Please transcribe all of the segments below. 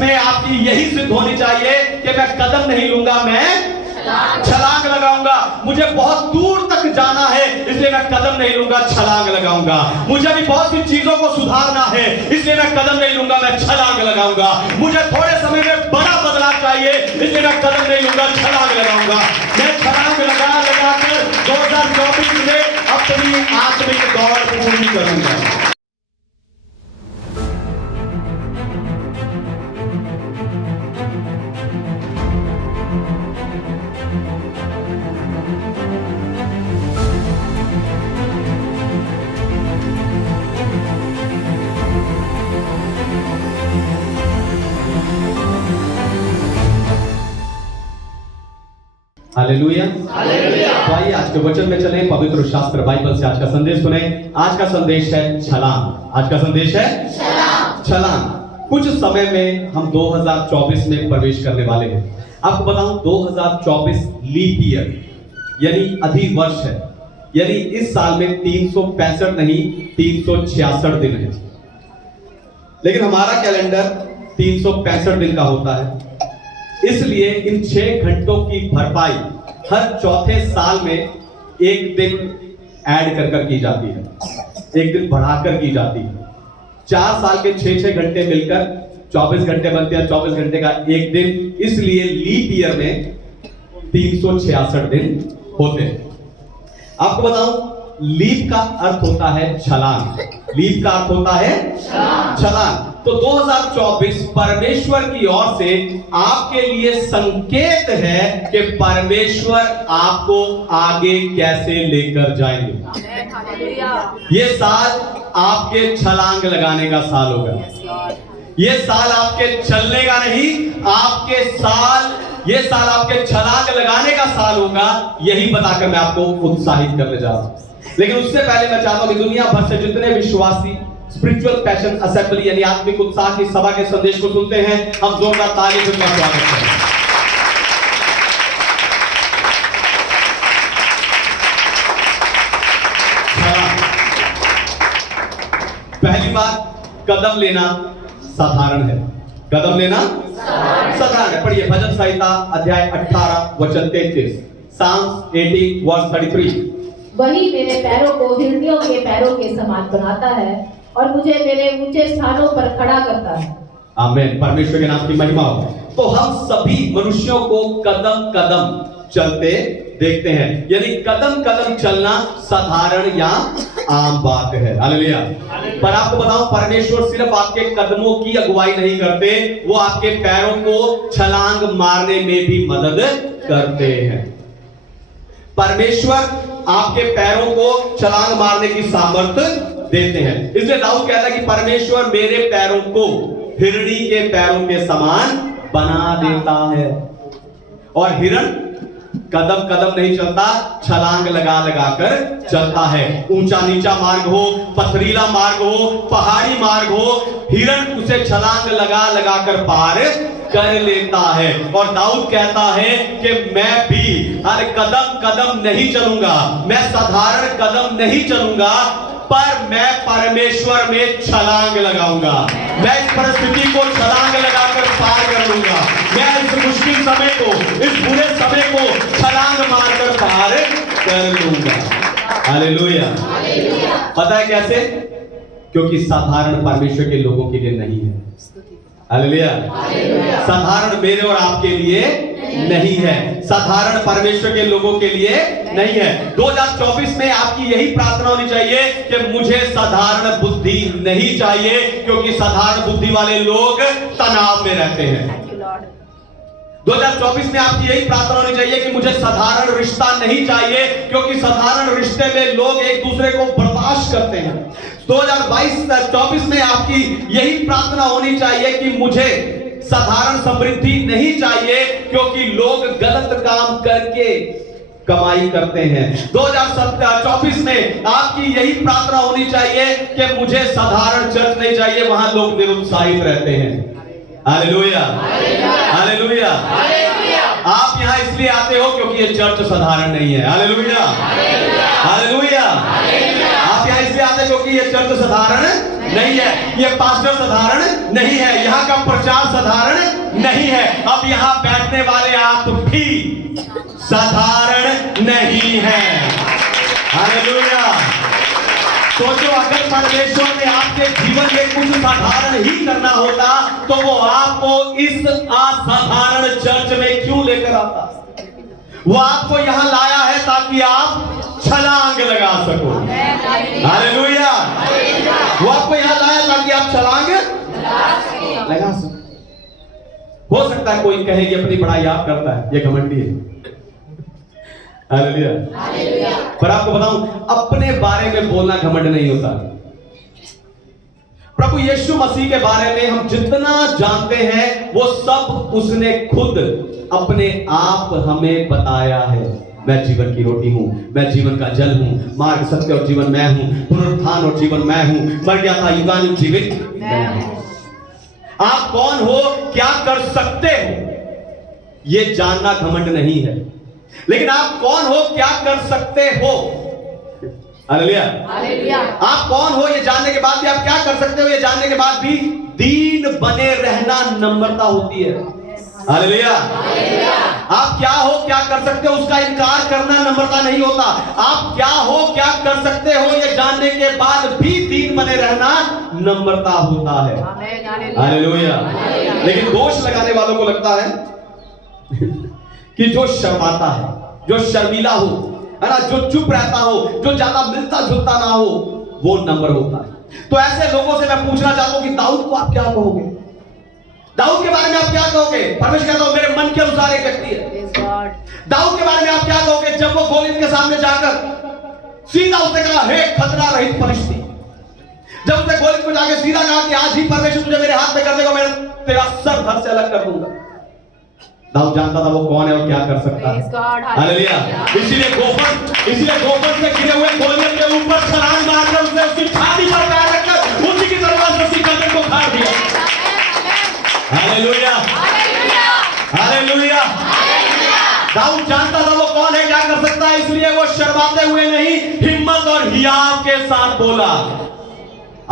इसमें आपकी यही सिद्ध होनी चाहिए कि मैं कदम नहीं लूंगा, मैं छलांग लगाऊंगा। मुझे बहुत दूर तक जाना है, इसलिए मैं कदम नहीं लूंगा, छलांग लगाऊंगा। मुझे भी बहुत सी चीजों को सुधारना है, इसलिए मैं कदम नहीं लूंगा, मैं छलांग लगाऊंगा। मुझे थोड़े समय में बड़ा बदलाव चाहिए, इसलिए मैं कदम नहीं लूंगा, छलांग लगाऊंगा। मैं छलांग लगाकर 2024 में अपनी आत्मिक दौड़ पूरी करूंगा। हालेलुया। तो आइए आज के वचन में चलें, पवित्र शास्त्र बाइबल से आज का संदेश सुने। आज का संदेश है छलांग। आज का संदेश है छलांग। कुछ समय में हम 2024 में प्रवेश करने वाले हैं। आपको बताऊं 2024 लीप ईयर यानी अधिवर्ष है, यानी इस साल में 365 नहीं 366 दिन है, लेकिन हमारा कैलेंडर 365 दिन का होता है। इसलिए इन 6 घंटों की भरपाई हर चौथे साल में एक दिन ऐड कर की जाती है, एक दिन बढ़ाकर की जाती है। 4 साल के 6 घंटे मिलकर 24 घंटे बनते हैं, 24 घंटे का एक दिन। इसलिए लीप ईयर में 366 दिन होते हैं। आपको बताऊं लीप का अर्थ होता है छलांग। लीप का अर्थ होता है छलांग। तो 2024 परमेश्वर की ओर से आपके लिए संकेत है कि परमेश्वर आपको आगे कैसे लेकर जाएंगे। ये साल आपके छलांग लगाने का साल होगा। ये साल आपके चलने का नहीं, ये साल आपके छलांग लगाने का साल होगा। यही बताकर मैं आपको उत्साहित करने जा रहा हूं। लेकिन उससे पहले मैं चाहता हूं कि दुनिया भर से जितने विश्वासी स्पिरिचुअल पैशन असेंबली यानी आत्मिक उत्साह की सभा के संदेश को सुनते हैं, हम जोरदार ताली से उनका स्वागत करें। पहली बात, कदम लेना साधारण है। कदम लेना साधारण है। पढ़िए भजन संहिता अध्याय 18 वचन 33, Psalms 80 वर्स 33। वही मेरे पैरों को हिरनियों के पैरों के समान बनाता है और मुझे मेरे ऊंचे स्थानों पर खड़ा करता है। आमीन। परमेश्वर के नाम की महिमा हो। तो हम सभी मनुष्यों को कदम कदम चलते देखते हैं, यानी कदम कदम चलना साधारण या आम बात है। हालेलुया। पर आपको बताऊं परमेश्वर सिर्फ आपके कदमों की अगुवाई नहीं करते, वो आपके पैरों को छलांग मारने में भी मदद करते हैं। परमेश्वर आपके पैरों को छलांग मारने की सामर्थ्य देते हैं। इसलिए दाऊद कहता है कि परमेश्वर मेरे पैरों को हिरनी के पैरों के समान बना देता है। और हिरण कदम कदम नहीं चलता, छलांग लगा लगा कर चलता है। ऊंचा नीचा मार्ग हो, पथरीला मार्ग हो, पहाड़ी मार्ग हो, हिरण उसे छलांग लगा लगा कर पार कर लेता है। और दाऊद कहता है कि मैं भी हर कदम कदम नहीं चलूंगा, मैं साधारण कदम नहीं चलूंगा, पर मैं परमेश्वर में छलांग लगाऊंगा। मैं इस परिस्थिति को छलांग लगाकर पार कर लूंगा। मैं इस मुश्किल समय को, इस बुरे समय को छलांग मारकर पार कर लूंगा। हालेलुया। पता है कैसे? क्योंकि साधारण परमेश्वर के लोगों के लिए नहीं है। हालेलुया। साधारण मेरे और आपके लिए नहीं है, साधारण परमेश्वर के लोगों के लिए नहीं है। 2024 में आपकी यही प्रार्थना होनी चाहिए कि मुझे साधारण बुद्धि नहीं चाहिए, क्योंकि साधारण बुद्धि वाले लोग तनाव में रहते हैं। 2024 में आपकी यही प्रार्थना होनी चाहिए कि मुझे साधारण रिश्ता नहीं चाहिए, क्योंकि साधारण रिश्ते में लोग एक दूसरे को बर्दाश्त करते हैं। 2024 में आपकी यही प्रार्थना होनी चाहिए कि मुझे साधारण समृद्धि नहीं चाहिए, क्योंकि लोग गलत काम करके कमाई करते हैं। 2024 में आपकी यही प्रार्थना होनी चाहिए कि मुझे साधारण चर्च नहीं चाहिए, वहां लोग निरुत्साहित रहते हैं। Hallelujah, hallelujah. आप यहाँ इसलिए आते हो क्योंकि ये चर्च साधारण नहीं है। Hallelujah, hallelujah. आप यहाँ इसलिए आते हो क्योंकि ये चर्च साधारण नहीं है, ये पास्टर साधारण नहीं है, यहाँ का प्रचार साधारण नहीं है। अब यहां बैठने वाले आप भी साधारण नहीं हैं। हालेलुया। सोचो, अगर परमेश्वर ने आपके जीवन में कुछ साधारण ही करना होता तो वो आपको इस असाधारण चर्च में क्यों लेकर आता? वो आपको यहां लाया है ताकि आप छलांग लगा सको। हालेलुया। वो आपको यहां लाया ताकि आप छलांग लगा सको। हो सकता है कोई कहे कि अपनी बड़ाई आप करता है, ये घमंडी है। हालेलुया। पर आपको बताऊं, अपने बारे में बोलना घमंड नहीं होता। प्रभु यीशु मसीह के बारे में हम जितना जानते हैं वो सब उसने खुद अपने आप हमें बताया है। मैं जीवन की रोटी हूं, मैं जीवन का जल हूं, मार्ग सत्य और जीवन मैं हूं, पुनरुत्थान और जीवन मैं हूं, मर गया था युगानुग जीवित मैं हूं। आप कौन हो, क्या कर सकते हो, ये जानना घमंड नहीं है, लेकिन आप कौन हो, क्या कर सकते हो। हालेलुया। आप कौन हो ये जानने के बाद भी आप क्या कर सकते हो ये जानने के बाद भी दीन बने रहना नम्रता होती है। हालेलुया। आप क्या हो, क्या कर सकते हो, उसका इनकार करना नम्रता नहीं होता। आप क्या हो, क्या कर सकते हो ये जानने के बाद भी दीन बने रहना नम्रता होता है। हालेलुया। लेकिन दोष लगाने वालों को लगता है कि जो शर्माता है, जो शर्मीला हो, है ना, जो चुप रहता हो, जो ज्यादा मिलता जुलता ना हो, वो नम्र होता है। तो ऐसे लोगों से मैं पूछना चाहता हूं कि दाऊद को आप क्या कहोगे? दाऊद के बारे में आप क्या कहोगे? परमेश्वर कहता हूं मेरे मन के अनुसार एक व्यक्ति है। दाऊद के बारे में आप क्या कहोगे? जब वो गोलियत के सामने जाकर सीधा उसने कहा, हे खतरा रहित फलिश्ती। जब उसने गोलियत को जाके सीधा कहा कि आज ही परमेश्वर तुझे मेरे हाथ में कर देगा, मैं तेरा सर धड़ से अलग कर दूंगा। दाऊद जानता था वो कौन है और क्या कर सकता है। हालेलुया। इसीलिए गोफन से गिरे हुए गोलियत के ऊपर छलांग मारकर उसने उसकी छाती पर पैर रखकर उसी की तरफ से उसकी गर्दन को फाड़ दिया। हालेलुया। हालेलुया। दाऊद जानता था वो कौन है, क्या कर सकता है, इसलिए वो शर्माते हुए नहीं, हिम्मत और हियाव के साथ बोला।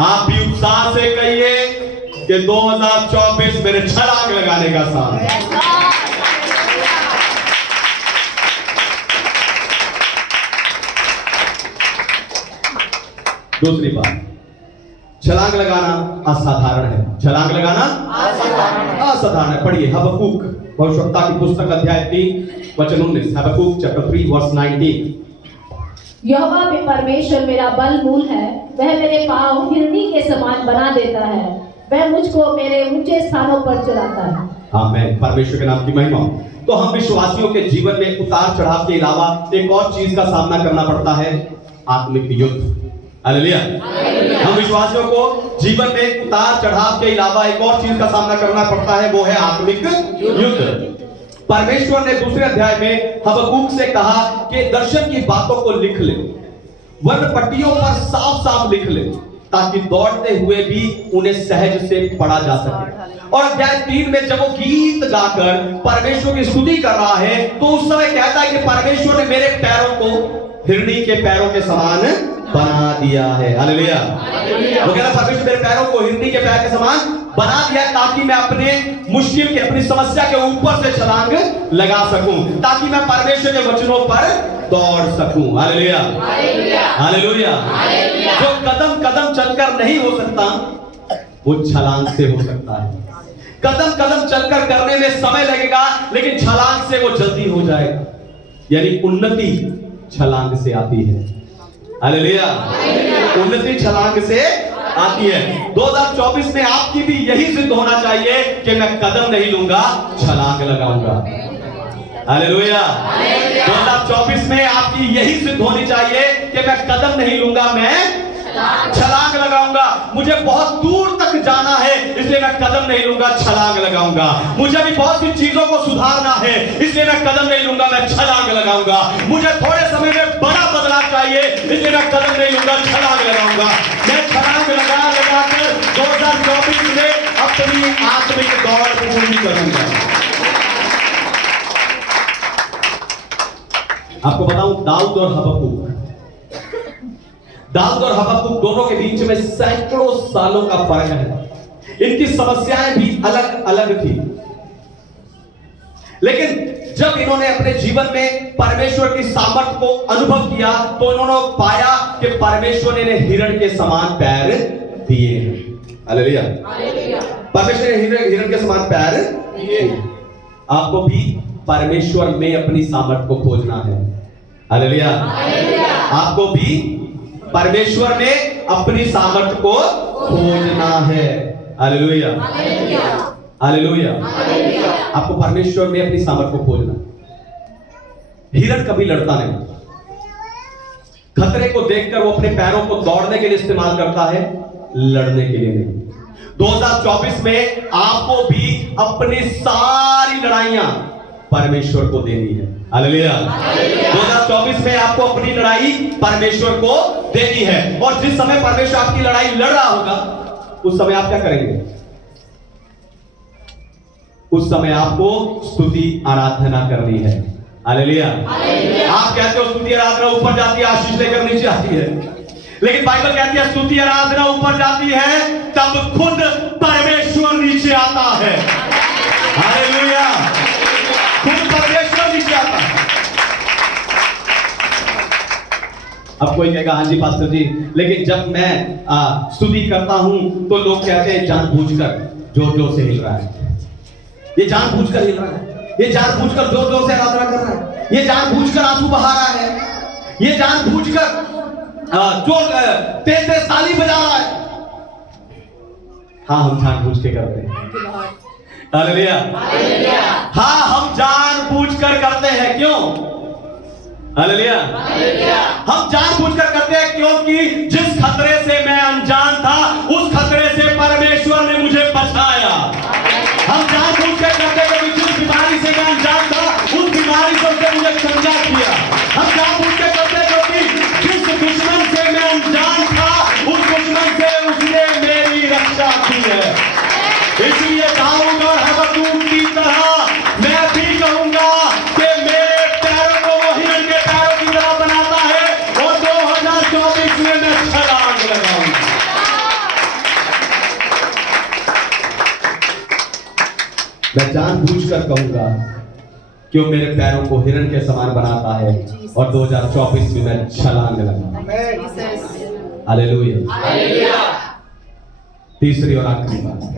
आप भी उत्साह से कहिए कि 2024 मेरे छलांग लगाने का साल है। दूसरी बात, छलांग लगाना असाधारण है। छलांग लगाना असाधारण है। पढ़िए हबक्कूक भविष्यवक्ता की पुस्तक अध्याय 3 वचन 19। Habakkuk chapter 3 verse 19। यहोवा में परमेश्वर मेरा बल मूल है, वह मेरे पांव हिरनी के समान बना देता है, वह मुझको मेरे ऊंचे स्थानों पर चलाता है। आमीन। परमेश्वर के नाम की महिमा। तो हम विश्वासियों के जीवन में उतार चढ़ाव के अलावा एक और चीज का सामना करना पड़ता है, आत्मिक युद्ध। हालेलुया। हम विश्वासियों को जीवन में उतार चढ़ाव के अलावा एक और चीज का सामना करना पड़ता है, वो है आत्मिक युद्ध। परमेश्वर ने दूसरे अध्याय में हबक्कूक से कहा कि दर्शन की बातों को लिख ले, वर्ण पट्टियों पर साफ साफ लिख ले, ताकि दौड़ते हुए भी उन्हें सहज से पढ़ा जा सके। और अध्याय 3 में जब वो गीत गाकर परमेश्वर की स्तुति कर रहा है तो उस समय कहता है कि परमेश्वर ने मेरे पैरों को हिरनी के पैरों के समान बना दिया है। हालेलुया। वो कहता है परमेश्वर मेरे पैरों को हिरनी के पैर के समान बना दिया है, ताकि मैं अपने मुश्किल के, अपनी समस्या के ऊपर से छलांग लगा सकूं, ताकि मैं परमेश्वर के वचनों पर दौड़ सकूं। हालेलुया। हालेलुया। जो कदम कदम चलकर नहीं हो सकता वो छलांग से हो सकता है। कदम कदम चलकर करने में समय लगेगा, लेकिन छलांग से वो जल्दी हो जाएगा। यानी उन्नति छलांग से आती है। हालेलुया। उन्नति छलांग से आती है। 2024 में आपकी भी यही जिद होना चाहिए कि मैं कदम नहीं लूंगा, छलांग लगाऊंगा। हालेलुया। 2024 में आपकी यही जिद होनी चाहिए कि मैं कदम नहीं लूंगा, मैं छलांग लगाऊंगा। मुझे बहुत दूर तक जाना है, इसलिए मैं कदम नहीं लूंगा, छलांग लगाऊंगा। मुझे भी बहुत सी चीजों को सुधारना है, इसलिए मैं कदम नहीं लूंगा, मैं छलांग लगाऊंगा। मुझे थोड़े समय में बड़ा बदलाव चाहिए, इसलिए मैं कदम नहीं लूंगा, छलांग लगाऊंगा। मैं छलांग लगाकर 2024 में अपनी आत्मिक दौड़ पूरी करूंगा। आपको बताऊं, दाऊद और हबक्कूक दोनों के बीच में सैकड़ों सालों का फर्क है। इनकी समस्याएं भी अलग अलग थी। लेकिन जब इन्होंने अपने जीवन में परमेश्वर की सामर्थ को अनुभव किया तो इन्होंने पाया कि परमेश्वर ने इन्हें हिरण के समान पैर दिए हैं। हालेलुया। परमेश्वर ने हिरण के समान पैर दिए। आपको भी परमेश्वर में अपनी सामर्थ को खोजना है। हालेलुया। आपको भी परमेश्वर में अपनी सामर्थ को खोजना है। हालेलुया। हालेलुया। आपको परमेश्वर में अपनी सामर्थ को खोजना। हिरण कभी लड़ता नहीं, खतरे को देखकर वो अपने पैरों को दौड़ने के लिए इस्तेमाल करता है, लड़ने के लिए नहीं। 2024 में आपको भी अपनी सारी लड़ाइयां परमेश्वर को देनी है। हालेलुया। 2024 में आपको अपनी लड़ाई परमेश्वर को देनी है। और जिस समय परमेश्वर आपकी लड़ाई लड़ रहा होगा उस समय आप क्या करेंगे? उस समय आपको स्तुति आराधना करनी है। हालेलुया। आप कहते हो स्तुति आराधना ऊपर जाती है, आशीष लेकर नीचे आती है, लेकिन बाइबल कहती है स्तुति आराधना ऊपर जाती है तब खुद परमेश्वर नीचे आता है। हालेलुया। खुद परमेश्वर नीचे आता है। अब कोई कहेगा हाँ जी पास्टर जी, लेकिन जब मैं स्तुति करता हूं तो लोग कहते हैं जानबूझकर जोर जोर से हिल रहा है, ये जानबूझकर हिल रहा है, ये जानबूझकर जोर जोर से आराधना कर रहा है, ये जानबूझकर आंसू बहा रहा है, ये जानबूझकर जोर तेज तेज ताली बजा रहा है। हाँ, हम जानबूझ के करते हैं। हालेलुया। हाँ, हम जानबूझकर करते हैं। क्यों? हालेलुया। हम जानबूझकर करते हैं क्योंकि जिस खतरे से मैं अनजान था उस खतरे से परमेश्वर ने मुझे बचाया। हम जानबूझकर करते हैं क्योंकि जिस बीमारी से मैं अनजान था उस बीमारी से उसने मुझे चंगा किया। हम जानबूझकर करते हैं क्योंकि जिस दुश्मन से मैं अनजान था उस दुश्मन से उसने मेरी रक्षा की है। इसलिए दाऊद और हबक्कूक की तरह मैं भी कहूंगा कि मेरे पैरों को वो हिरण के पैरों की तरह बनाता है और 2024 में मैं छलांग लगाऊंगा। मैं जानबूझकर कहूंगा कि वो मेरे पैरों को हिरण के समान बनाता है और 2024 में मैं छलांग लगाऊंगा। हालेलुया। तीसरी और आखिरी बात,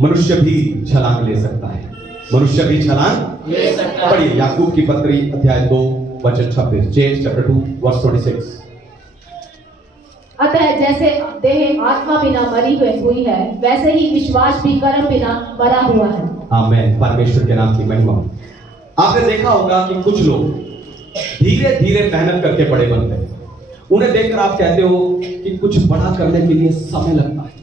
मनुष्य भी छलांग ले सकता है। मनुष्य भी छलांग ले सकता है। पढ़िए याकूब की पत्री अध्याय 2 वचन 26, जेम्स चैप्टर 2 वर्स 26। अतः जैसे देह आत्मा बिना मरी हुई है वैसे ही विश्वास भी कर्म बिना मरा हुआ है। आमीन। परमेश्वर के नाम की महिमा। आपने देखा होगा कि कुछ लोग धीरे धीरे मेहनत करके बड़े बनते हैं। उन्हें देखकर आप कहते हो कि कुछ बड़ा करने के लिए समय लगता है।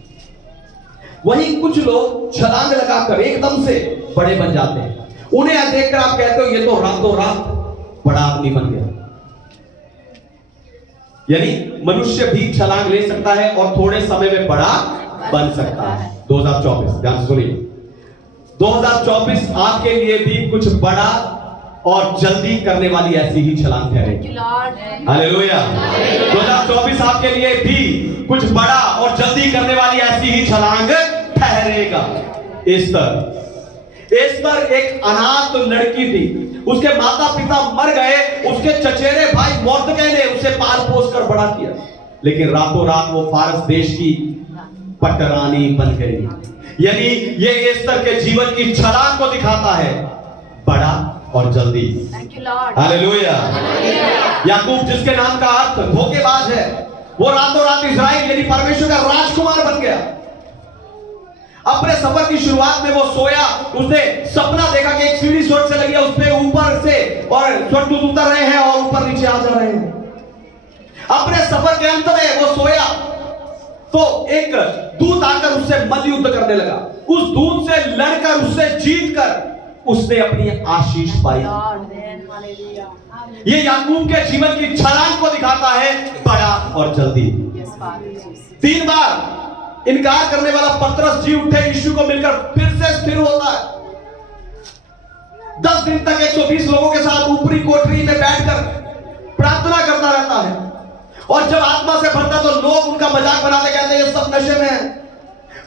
वहीं कुछ लोग छलांग लगाकर एकदम से बड़े बन जाते हैं। उन्हें देखकर आप कहते हो ये तो रातों रात बड़ा आदमी बन गया। यानी मनुष्य भी छलांग ले सकता है और थोड़े समय में बड़ा बन सकता है। 2024 ध्यान से सुनिए, 2024 आपके लिए भी कुछ बड़ा और जल्दी करने वाली ऐसी ही छलांग ठहरेगी। हालेलुया। 2024 आपके लिए भी कुछ बड़ा और जल्दी करने वाली ऐसी ही छलांग ठहरेगा। एस्तर एक अनाथ लड़की थी। उसके माता पिता मर गए। उसके चचेरे भाई मोर्दकै ने उसे पाल पोस कर बड़ा किया, लेकिन रातों रात वो फारस देश की पटरानी बन गई। यानी ये एस्तर के जीवन की छलांग को दिखाता है, बड़ा और जल्दी। हालेलुया। याकूब जिसके नाम का अर्थ धोखेबाज है, वो रातों रात इस्राएल यानी परमेश्वर का राजकुमार बन गया। अपने सफर की शुरुआत में वो सोया, उसने सपना देखा कि एक सीढ़ी स्वर्ग से लगी है, उस पे ऊपर से और स्वर्गदूत उतर रहे हैं और ऊपर नीचे आ जा रहे हैं। अपने सफर के अंत में वो सोया तो एक दूत आकर उससे मल्ल युद्ध करने लगा। उस दूत से लड़कर उससे जीतकर उसने अपनी आशीष पाई। ये याकूब के जीवन की छलांग को दिखाता है, बड़ा और जल्दी। 3 बार इनकार करने वाला पतरस जी उठे, यीशु को मिलकर फिर से स्थिर होता है। 10 दिन तक 120 लोगों के साथ ऊपरी कोठरी में बैठकर प्रार्थना करता रहता है। और जब आत्मा से भरता तो लोग उनका मजाक बनाते, कहते हैं ये सब नशे में है।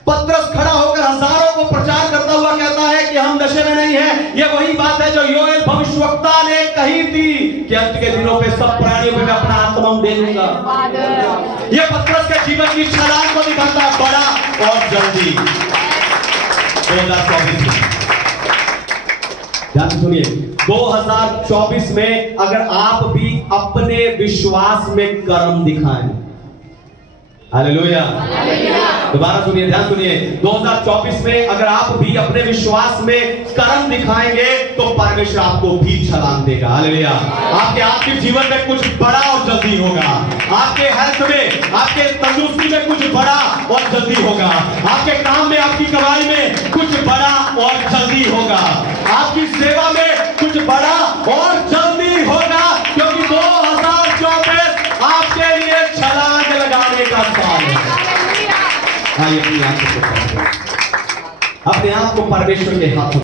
पतरस खड़ा होकर हजारों को प्रचार करता हुआ कहता है कि हम कि अंत के दिनों पे सब प्राणियों पे मैं अपना आत्मा दे दूंगा। ये पतरस के जीवन की छलांग को दिखाता है, बड़ा और जल्दी। 2024 में ध्यान से सुनिए, 2024 में अगर आप भी अपने विश्वास में कर्म दिखाएं, हालेलुया, दोबारा सुनिए, ध्यान सुनिए, 2024 में अगर आप भी अपने विश्वास में कर्म दिखाएंगे तो परमेश्वर आपको भी छलांग देगा। हालेलुया। आपके आत्मिक जीवन में कुछ बड़ा और जल्दी होगा, आपके हेल्थ में, आपके तंदुरुस्ती में कुछ बड़ा और जल्दी होगा, आपके काम में, आपकी कमाई में कुछ बड़ा और जल्दी होगा, आपकी सेवा में कुछ बड़ा और जल्दी होगा, क्योंकि 2024 आपके लिए छलांग लगाने का साल है। आइए अपने आप को परमेश्वर के हाथों